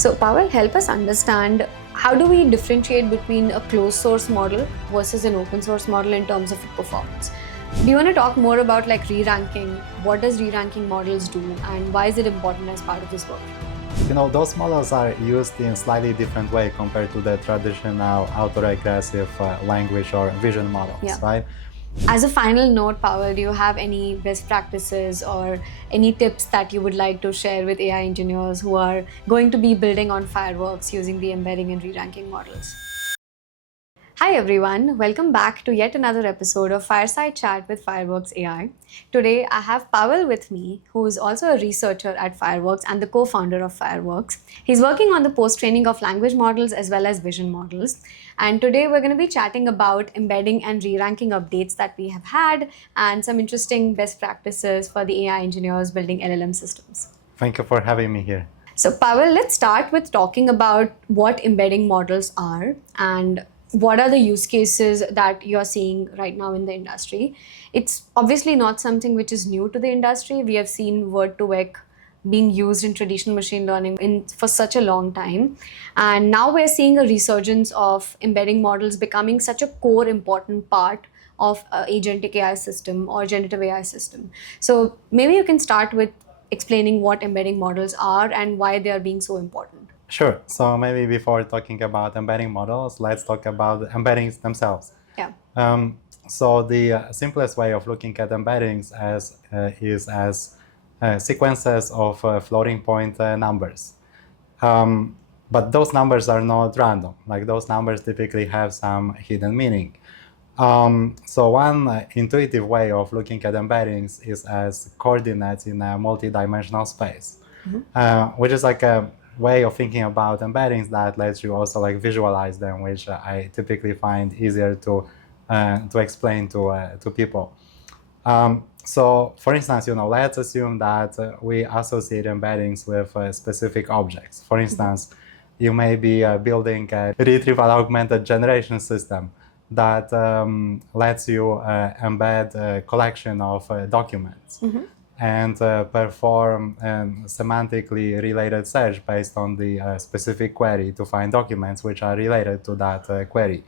So, Pavel, help us understand how do we differentiate between a closed source model versus an open source model in terms of performance? Do you want to talk more about like re-ranking? What does re-ranking models do, and why is it important as part of this work? Those models are used in slightly different way compared to the traditional autoregressive language or vision models, right? As a final note, Pavel, do you have any best practices or any tips that you would like to share with AI engineers who are going to be building on Fireworks using the embedding and re-ranking models? Hi everyone, welcome back to yet another episode of Fireside Chat with Fireworks AI. Today I have Pavel with me, who is also a researcher at Fireworks and the co-founder of Fireworks. He's working on the post-training of language models as well as vision models. And today we're going to be chatting about embedding and re-ranking updates that we have had and some interesting best practices for the AI engineers building LLM systems. Thank you for having me here. So Pavel, let's start with talking about what embedding models are and what are the use cases that you're seeing right now in the industry. It's obviously not something which is new to the industry. We have seen word-to-vec being used in traditional machine learning for such a long time. And now we're seeing a resurgence of embedding models becoming such a core important part of agentic AI system or generative AI system. So maybe you can start with explaining what embedding models are and why they are being so important. Sure. So maybe before talking about embedding models, let's talk about embeddings themselves. So the simplest way of looking at embeddings is as sequences of floating point numbers. But those numbers are not random. Like those numbers typically have some hidden meaning. So one intuitive way of looking at embeddings is as coordinates in a multi-dimensional space, which is like a way of thinking about embeddings that lets you also like visualize them, which I typically find easier to explain to people. So for instance, let's assume that we associate embeddings with specific objects. For instance, you may be building a retrieval augmented generation system that lets you embed a collection of documents and perform semantically related search based on the specific query to find documents which are related to that query.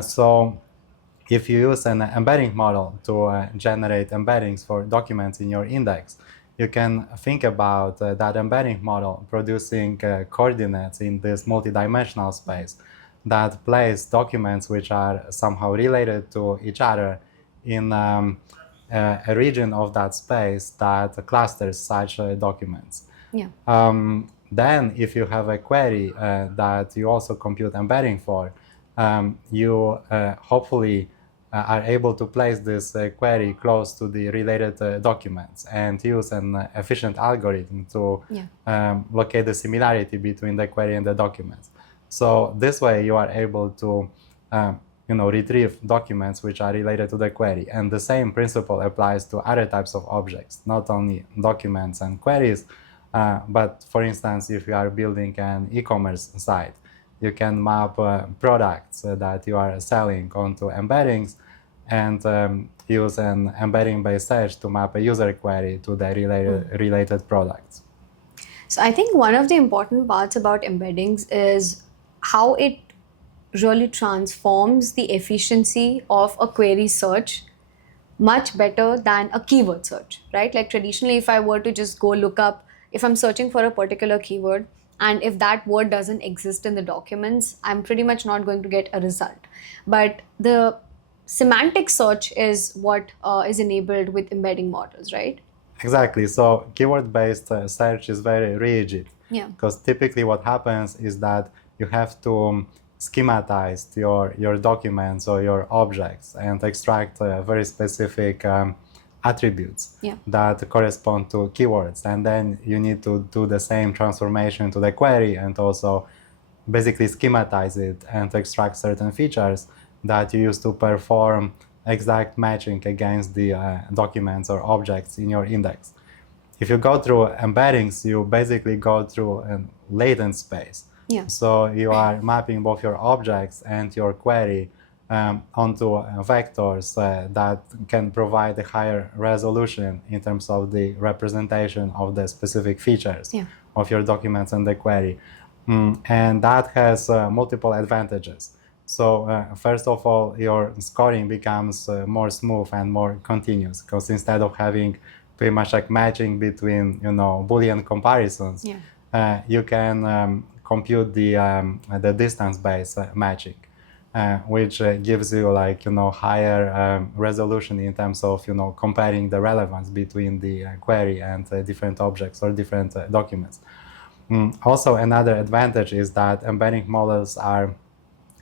So if you use an embedding model to generate embeddings for documents in your index, you can think about that embedding model producing coordinates in this multidimensional space that place documents which are somehow related to each other in a region of that space that clusters such documents. Then if you have a query that you also compute embedding for, you hopefully are able to place this query close to the related documents and use an efficient algorithm to locate the similarity between the query and the documents. So this way you are able to retrieve documents which are related to the query. And the same principle applies to other types of objects, not only documents and queries, but for instance, if you are building an e-commerce site, you can map products that you are selling onto embeddings and use an embedding-based search to map a user query to the related products. So I think one of the important parts about embeddings is how it really transforms the efficiency of a query search much better than a keyword search, right? Like traditionally, if I were to just go look up, if I'm searching for a particular keyword, and if that word doesn't exist in the documents, I'm pretty much not going to get a result. But the semantic search is what is enabled with embedding models, right? Exactly. So keyword-based search is very rigid. Because typically what happens is that you have to schematize your documents or your objects and extract very specific attributes that correspond to keywords. And then you need to do the same transformation to the query and also basically schematize it and extract certain features that you use to perform exact matching against the documents or objects in your index. If you go through embeddings, you basically go through a latent space. So you are mapping both your objects and your query onto vectors that can provide a higher resolution in terms of the representation of the specific features of your documents in the query. And that has multiple advantages. So first of all, your scoring becomes more smooth and more continuous, because instead of having pretty much like matching between Boolean comparisons, you can compute the distance-based matching, which gives you higher resolution in terms of comparing the relevance between the query and different objects or different documents. Also, another advantage is that embedding models are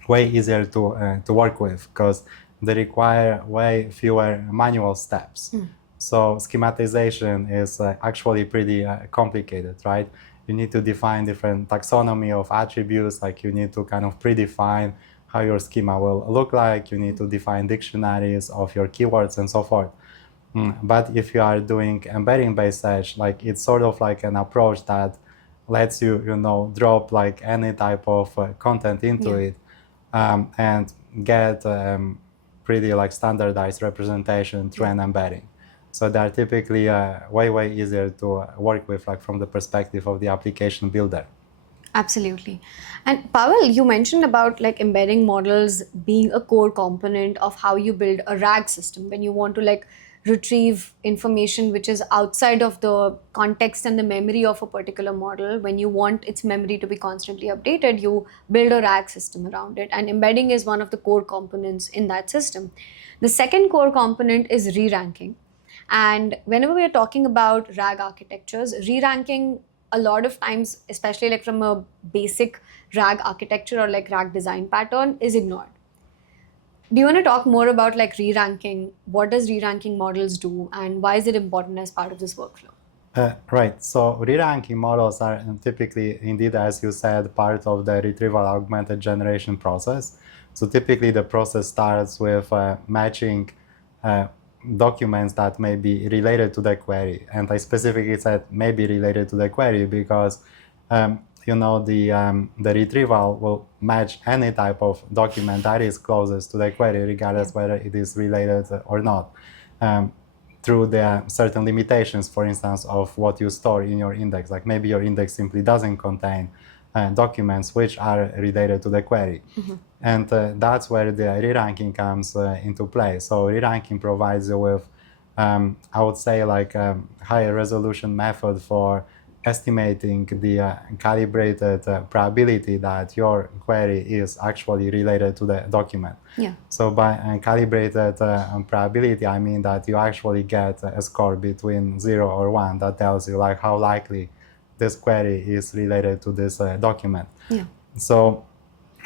way easier to work with, because they require way fewer manual steps. So schematization is actually pretty complicated, right? You need to define different taxonomy of attributes, like you need to kind of predefine how your schema will look like. You need to define dictionaries of your keywords and so forth. But if you are doing embedding-based search, like it's sort of like an approach that lets you, drop like any type of content into it, and get pretty like standardized representation through an embedding. So they're typically way easier to work with, like from the perspective of the application builder. Absolutely. And Pavel, you mentioned about like embedding models being a core component of how you build a RAG system when you want to like retrieve information which is outside of the context and the memory of a particular model. When you want its memory to be constantly updated, you build a RAG system around it, and embedding is one of the core components in that system. The second core component is re-ranking. And whenever we are talking about RAG architectures, re-ranking a lot of times, especially like from a basic RAG architecture or like RAG design pattern, is ignored. Do you want to talk more about like re-ranking? What does re-ranking models do, and why is it important as part of this workflow? Right. So re-ranking models are typically, indeed, as you said, part of the retrieval augmented generation process. So typically the process starts with matching documents that may be related to the query. And I specifically said may be related to the query because the retrieval will match any type of document that is closest to the query, regardless whether it is related or not, through the certain limitations, for instance, of what you store in your index. Like maybe your index simply doesn't contain documents which are related to the query. And that's where the re-ranking comes into play. So re-ranking provides you with, I would say, like a higher resolution method for estimating the calibrated probability that your query is actually related to the document. So by calibrated probability, I mean that you actually get a score between 0 or 1 that tells you like how likely this query is related to this document. So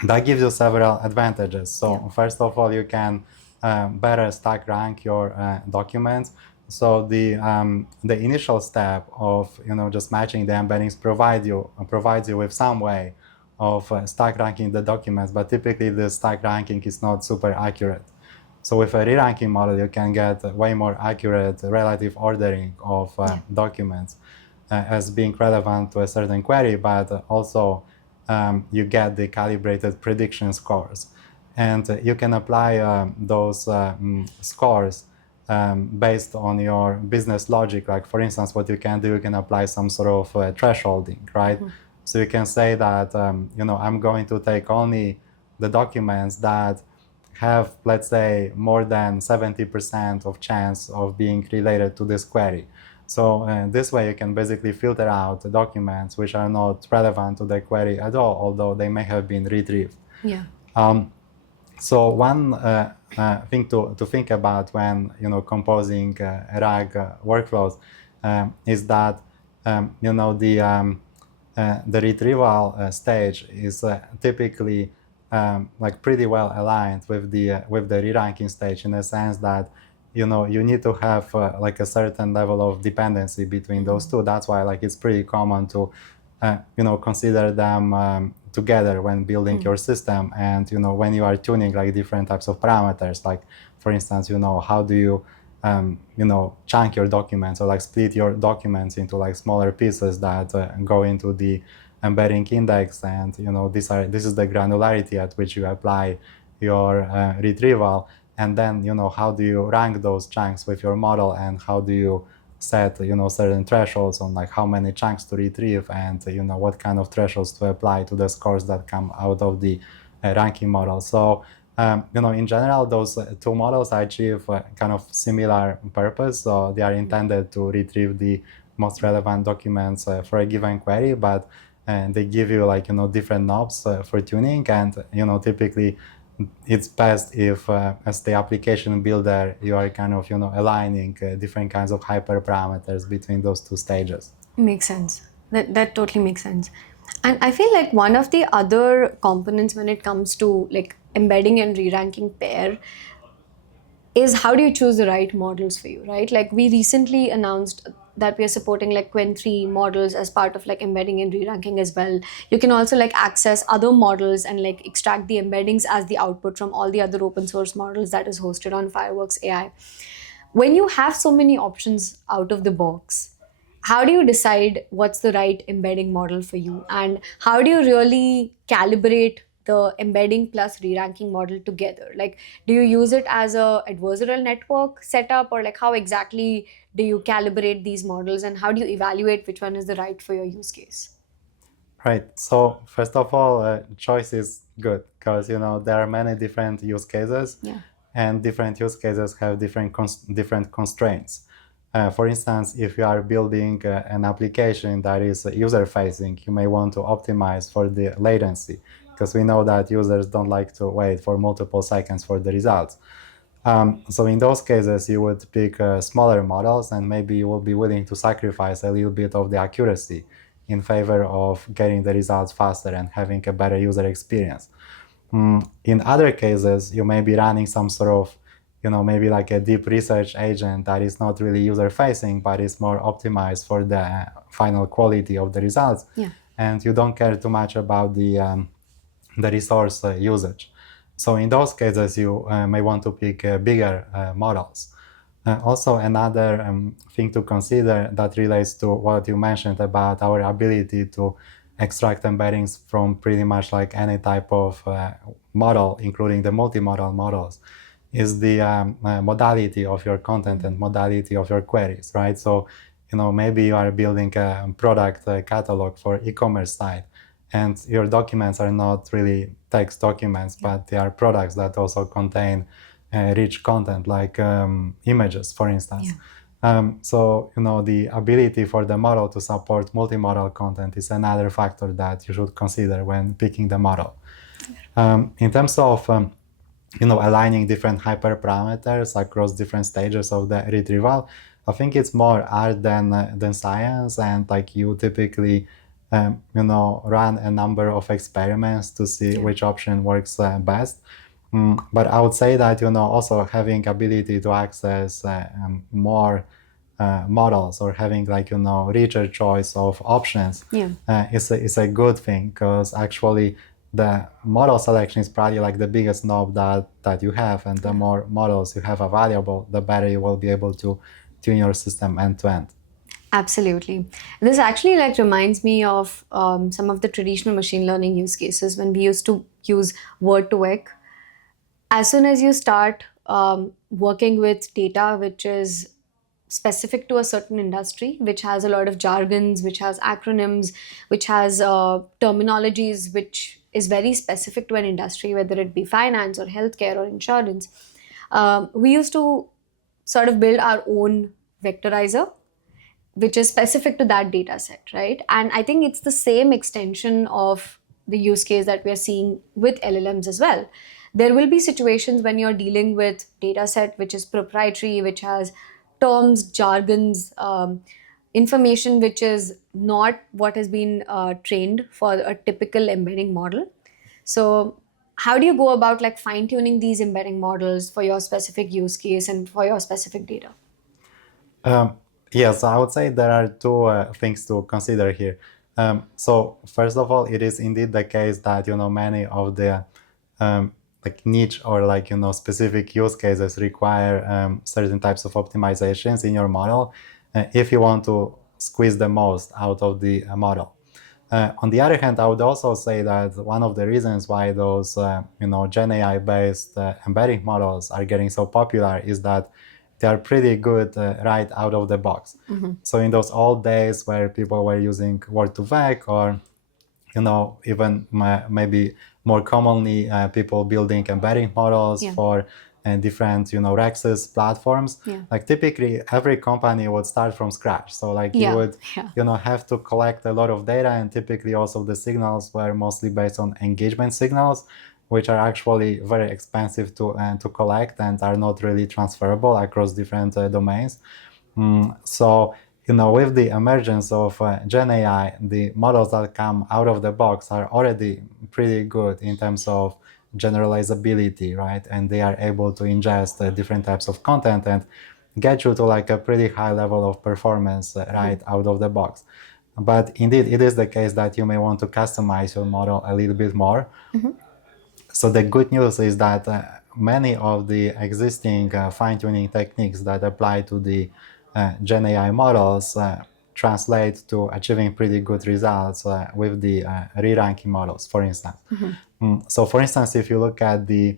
that gives you several advantages. So first of all, you can better stack rank your documents. So the initial step of just matching the embeddings provides you with some way of stack ranking the documents, but typically the stack ranking is not super accurate. So with a re-ranking model, you can get way more accurate relative ordering of documents as being relevant to a certain query, but also you get the calibrated prediction scores. And you can apply those scores based on your business logic. Like for instance, what you can do, you can apply some sort of thresholding, right? So you can say that, I'm going to take only the documents that have, let's say, more than 70% of chance of being related to this query. So this way you can basically filter out the documents which are not relevant to the query at all, although they may have been retrieved. So one thing to think about when composing RAG workflows is that the retrieval stage is typically like pretty well aligned with the re-ranking stage, in a sense that you need to have like a certain level of dependency between those two. That's why like it's pretty common to consider them together when building your system, and when you are tuning like different types of parameters. Like for instance, how do you chunk your documents, or like split your documents into like smaller pieces that go into the embedding index, and this is the granularity at which you apply your retrieval. And then how do you rank those chunks with your model, and how do you set certain thresholds on like how many chunks to retrieve and what kind of thresholds to apply to the scores that come out of the ranking model. So in general, those two models achieve kind of similar purpose. So they are intended to retrieve the most relevant documents for a given query, but they give you like different knobs for tuning, and typically it's best if as the application builder you are kind of aligning different kinds of hyperparameters between those two stages. Makes sense. That totally makes sense. And I feel like one of the other components when it comes to like embedding and re-ranking pair is how do you choose the right models for you, right? Like we recently announced that we are supporting like Qwen 3 models as part of like embedding and re-ranking as well. You can also like access other models and like extract the embeddings as the output from all the other open source models that is hosted on Fireworks AI. When you have so many options out of the box, how do you decide what's the right embedding model for you, and how do you really calibrate the embedding plus re-ranking model together? Like, do you use it as a adversarial network setup, or like how exactly do you calibrate these models, and how do you evaluate which one is the right for your use case? Right. So first of all, choice is good because there are many different use cases, Yeah. and different use cases have different constraints. For instance, if you are building an application that is user facing, you may want to optimize for the latency because we know that users don't like to wait for multiple seconds for the results. So in those cases, you would pick smaller models, and maybe you will be willing to sacrifice a little bit of the accuracy in favor of getting the results faster and having a better user experience. In other cases, you may be running some sort of, maybe like a deep research agent that is not really user facing, but is more optimized for the final quality of the results. Yeah. And you don't care too much about the resource usage. So in those cases, you may want to pick bigger models. Also, another thing to consider that relates to what you mentioned about our ability to extract embeddings from pretty much like any type of model, including the multimodal models, is the modality of your content and modality of your queries, right? So, maybe you are building a product catalog for e-commerce site, and your documents are not really text documents, but they are products that also contain rich content like images, for instance. So the ability for the model to support multimodal content is another factor that you should consider when picking the model. In terms of aligning different hyperparameters across different stages of the retrieval, I think it's more art than science, and like you typically run a number of experiments to see which option works best. But I would say that also having ability to access more models, or having like richer choice of options is a good thing, because actually the model selection is probably like the biggest knob that you have, and the more models you have available, the better you will be able to tune your system end to end. Absolutely. This actually like reminds me of some of the traditional machine learning use cases when we used to use word to vec. As soon as you start working with data which is specific to a certain industry, which has a lot of jargons, which has acronyms, which has terminologies, which is very specific to an industry, whether it be finance or healthcare or insurance, we used to sort of build our own vectorizer which is specific to that data set, right? And I think it's the same extension of the use case that we are seeing with LLMs as well. There will be situations when you're dealing with data set which is proprietary, which has terms, jargons, information which is not what has been trained for a typical embedding model. So how do you go about like fine tuning these embedding models for your specific use case and for your specific data? Yes, I would say there are two things to consider here. So first of all, it is indeed the case that many of the like niche or like specific use cases require certain types of optimizations in your model if you want to squeeze the most out of the model. On the other hand, I would also say that one of the reasons why those Gen AI based embedding models are getting so popular is that they are pretty good right out of the box. So in those old days where people were using Word2Vec, or even maybe more commonly people building embedding models for different Rex's platforms, like typically every company would start from scratch. So like you would have to collect a lot of data, and typically also the signals were mostly based on engagement signals, which are actually very expensive to collect and are not really transferable across different domains. So with the emergence of Gen AI, the models that come out of the box are already pretty good in terms of generalizability, right? And they are able to ingest different types of content and get you to like a pretty high level of performance right out of the box. But indeed, it is the case that you may want to customize your model a little bit more. So the good news is that many of the existing fine-tuning techniques that apply to the Gen AI models translate to achieving pretty good results with the re-ranking models, for instance. So for instance, if you look at the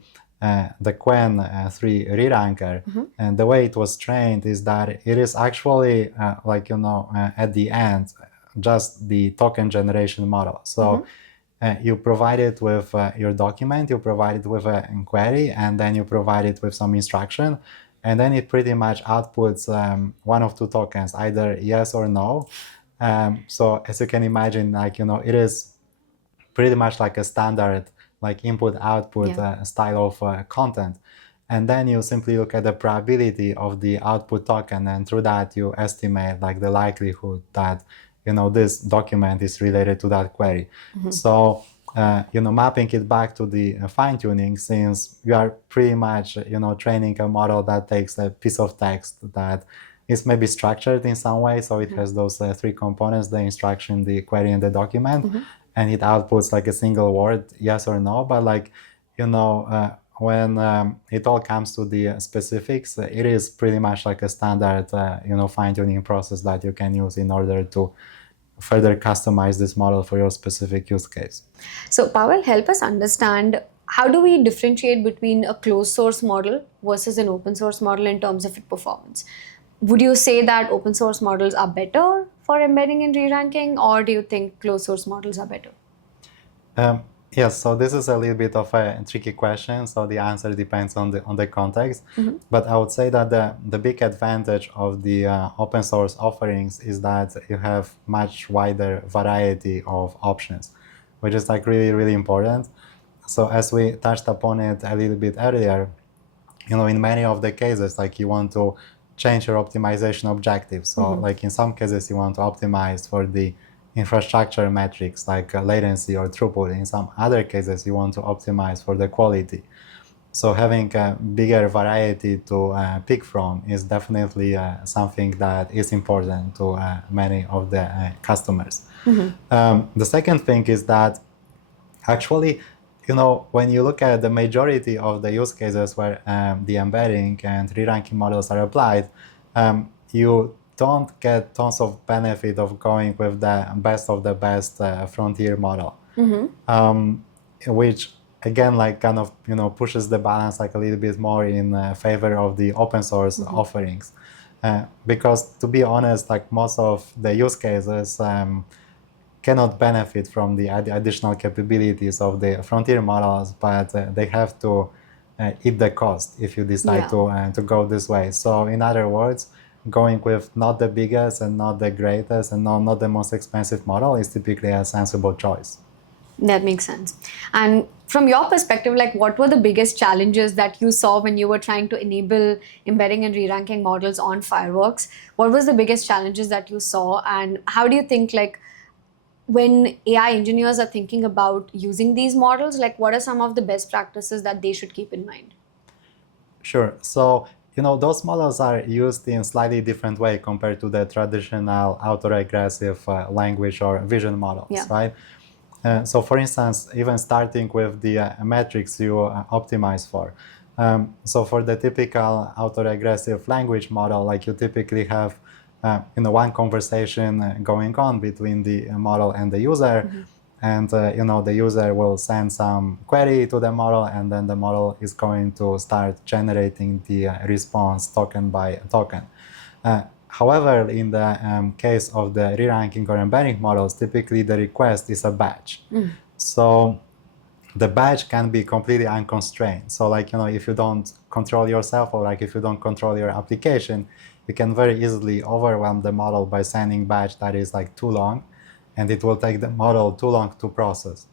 Quen 3 re-ranker, and the way it was trained is that it is actually at the end just the token generation model. So you provide it with your document, you provide it with a query, and then you provide it with some instruction, and then it pretty much outputs one of two tokens, either yes or no. So as you can imagine, it is pretty much like a standard like input-output style of content. And then you simply look at the probability of the output token, and through that you estimate like the likelihood that this document is related to that query. So mapping it back to the fine-tuning, since you are pretty much training a model that takes a piece of text that is maybe structured in some way, so it has those three components: the instruction, the query, and the document, and it outputs like a single word, yes or no. But when it all comes to the specifics, it is pretty much like a standard fine-tuning process that you can use in order to further customize this model for your specific use case. So Pavel, help us understand, how do we differentiate between a closed source model versus an open source model in terms of its performance? Would you say that open source models are better for embedding and re-ranking, or do you think closed source models are better? Yes, so this is a little bit of a tricky question. So the answer depends on the context. But I would say that the big advantage of the open source offerings is that you have much wider variety of options, which is like really, really important. So as we touched upon it a little bit earlier, in many of the cases, like you want to change your optimization objectives. So like in some cases, you want to optimize for the infrastructure metrics like latency or throughput. In some other cases, you want to optimize for the quality. So having a bigger variety to pick from is definitely something that is important to many of the customers. The second thing is that actually, when you look at the majority of the use cases where the embedding and re-ranking models are applied, you don't get tons of benefit of going with the best of the best frontier model, which again kind of pushes the balance like a little bit more in favor of the open source offerings, because to be honest, like most of the use cases cannot benefit from the additional capabilities of the frontier models, but they have to eat the cost if you decide to go this way. So in other words, going with not the biggest and not the greatest and not the most expensive model is typically a sensible choice. That makes sense. And from your perspective, like what were the biggest challenges that you saw when you were trying to enable embedding and re-ranking models on Fireworks? What was the biggest challenges that you saw, and how do you think, like, when AI engineers are thinking about using these models, like what are some of the best practices that they should keep in mind? Sure. So those models are used in slightly different way compared to the traditional autoregressive language or vision models, right? So for instance, even starting with the metrics you optimize for. So for the typical autoregressive language model, like you typically have one conversation going on between the model and the user. and the user will send some query to the model, and then the model is going to start generating the response token by token. However, in the case of the re-ranking or embedding models, typically the request is a batch. So the batch can be completely unconstrained. So if you don't control yourself, or if you don't control your application, you can very easily overwhelm the model by sending batch that is too long, and it will take the model too long to process.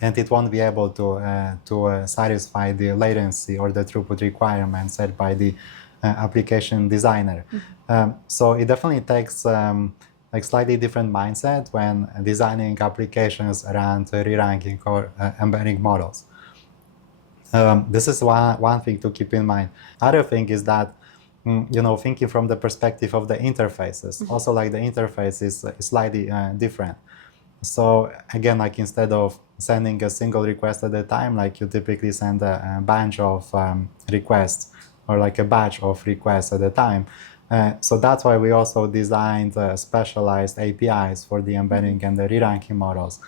And it won't be able to satisfy the latency or the throughput requirements set by the application designer. So it definitely takes slightly different mindset when designing applications around re-ranking or embedding models. This is one thing to keep in mind. Other thing is that thinking from the perspective of the interfaces, also the interface is slightly different. So again, instead of sending a single request at a time, you typically send a bunch of requests, or a batch of requests at a time. So that's why we also designed specialized APIs for the embedding and the re-ranking models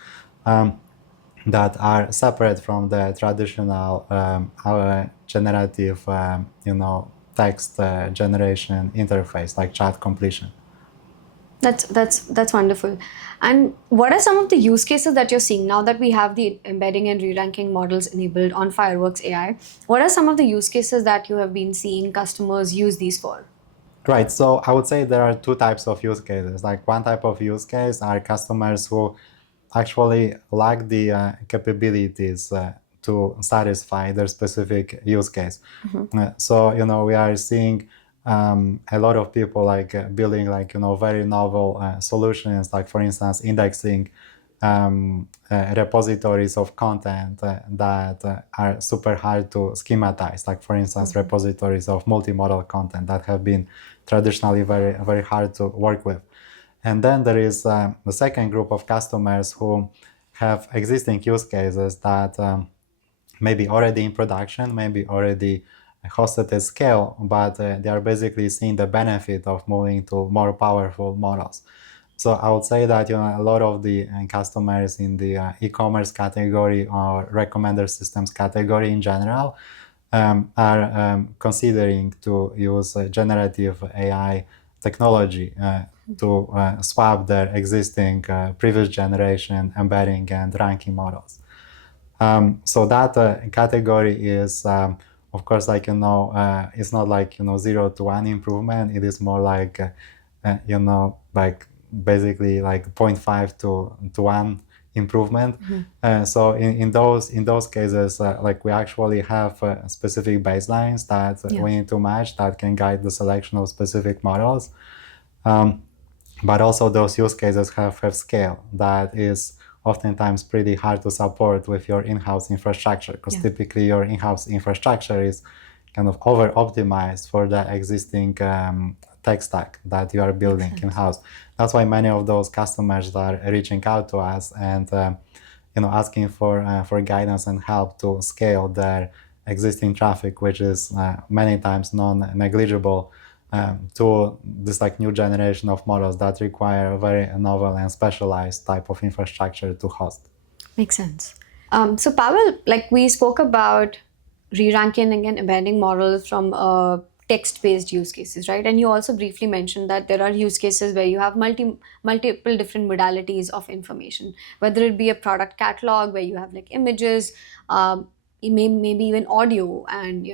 that are separate from the traditional generative, text generation interface, like chat completion. That's wonderful. And what are some of the use cases that you're seeing now that we have the embedding and re-ranking models enabled on Fireworks AI? What are some of the use cases that you have been seeing customers use these for? Right. So I would say there are two types of use cases. One type of use case are customers who actually lack the capabilities to satisfy their specific use case. So we are seeing a lot of people building very novel solutions, for instance indexing repositories of content that are super hard to schematize, for instance repositories of multimodal content that have been traditionally very, very hard to work with. And then there is the second group of customers who have existing use cases that may be already in production, maybe already hosted at scale, but they are basically seeing the benefit of moving to more powerful models. So I would say that a lot of the customers in the e-commerce category or recommender systems category in general are considering to use generative AI technology to swap their existing previous generation embedding and ranking models. So that category is, of course, it's not 0 to 1 improvement. It is more basically 0.5 to 1 improvement. So in those cases, we actually have specific baselines that we need to match that can guide the selection of specific models. But also those use cases have scale that is oftentimes pretty hard to support with your in-house infrastructure, because typically your in-house infrastructure is kind of over-optimized for the existing tech stack that you are building in-house. That's why many of those customers are reaching out to us and asking for guidance and help to scale their existing traffic, which is many times non-negligible, to this new generation of models that require a very novel and specialized type of infrastructure to host. Makes sense. So Pavel, we spoke about re-ranking and embedding models from text-based use cases, right? And you also briefly mentioned that there are use cases where you have multiple different modalities of information, whether it be a product catalog where you have images, maybe even audio, and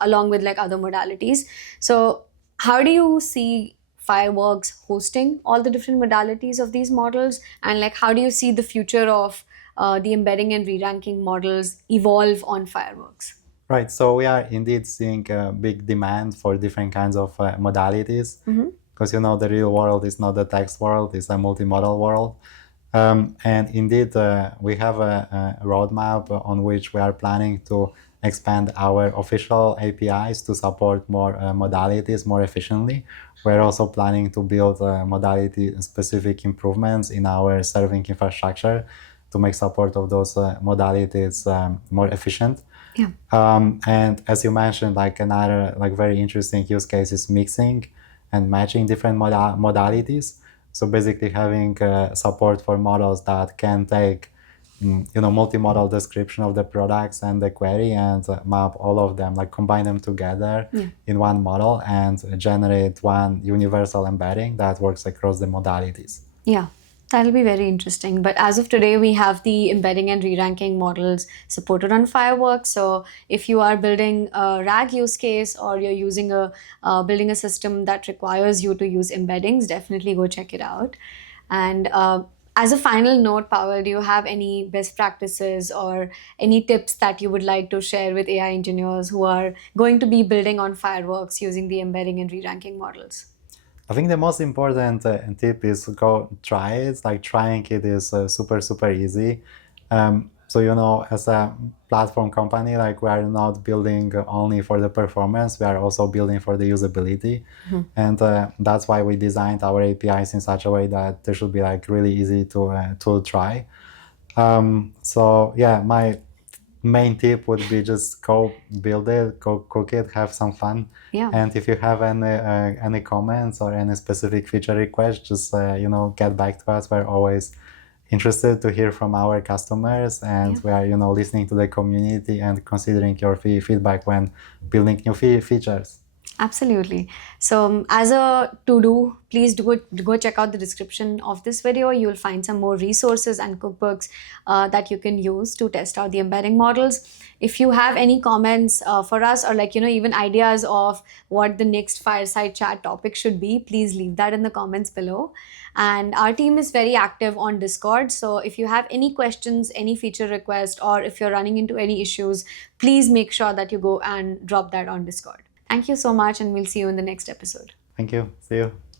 along with other modalities. So how do you see Fireworks hosting all the different modalities of these models, and how do you see the future of the embedding and re-ranking models evolve on Fireworks? Right, so we are indeed seeing a big demand for different kinds of modalities, because the real world is not the text world, it's a multimodal world. And indeed, we have a roadmap on which we are planning to expand our official APIs to support more modalities more efficiently. We're also planning to build modality-specific improvements in our serving infrastructure to make support of those modalities more efficient. And as you mentioned, another very interesting use case is mixing and matching different modalities. So basically having support for models that can take multimodal description of the products and the query and map all of them, like combine them together in one model and generate one universal embedding that works across the modalities. Yeah, that'll be very interesting. But as of today, we have the embedding and re-ranking models supported on Fireworks. So if you are building a RAG use case or you're using building a system that requires you to use embeddings, definitely go check it out. And as a final note, Pavel, do you have any best practices or any tips that you would like to share with AI engineers who are going to be building on Fireworks using the embedding and re-ranking models? I think the most important tip is go try it. Like trying it is super easy. So as a platform company, like we are not building only for the performance, we are also building for the usability, and that's why we designed our APIs in such a way that they should be like really easy to try. So yeah, my main tip would be just go build it, go cook it, have some fun. Yeah. And if you have any comments or any specific feature requests, just get back to us. We're always interested to hear from our customers, and we are listening to the community and considering your feedback when building new features. Absolutely. So as a to-do, please go check out the description of this video. You'll find some more resources and cookbooks that you can use to test out the embedding models. If you have any comments for us, or even ideas of what the next Fireside chat topic should be, please leave that in the comments below. And our team is very active on Discord. So if you have any questions, any feature request, or if you're running into any issues, please make sure that you go and drop that on Discord. Thank you so much, and we'll see you in the next episode. Thank you. See you.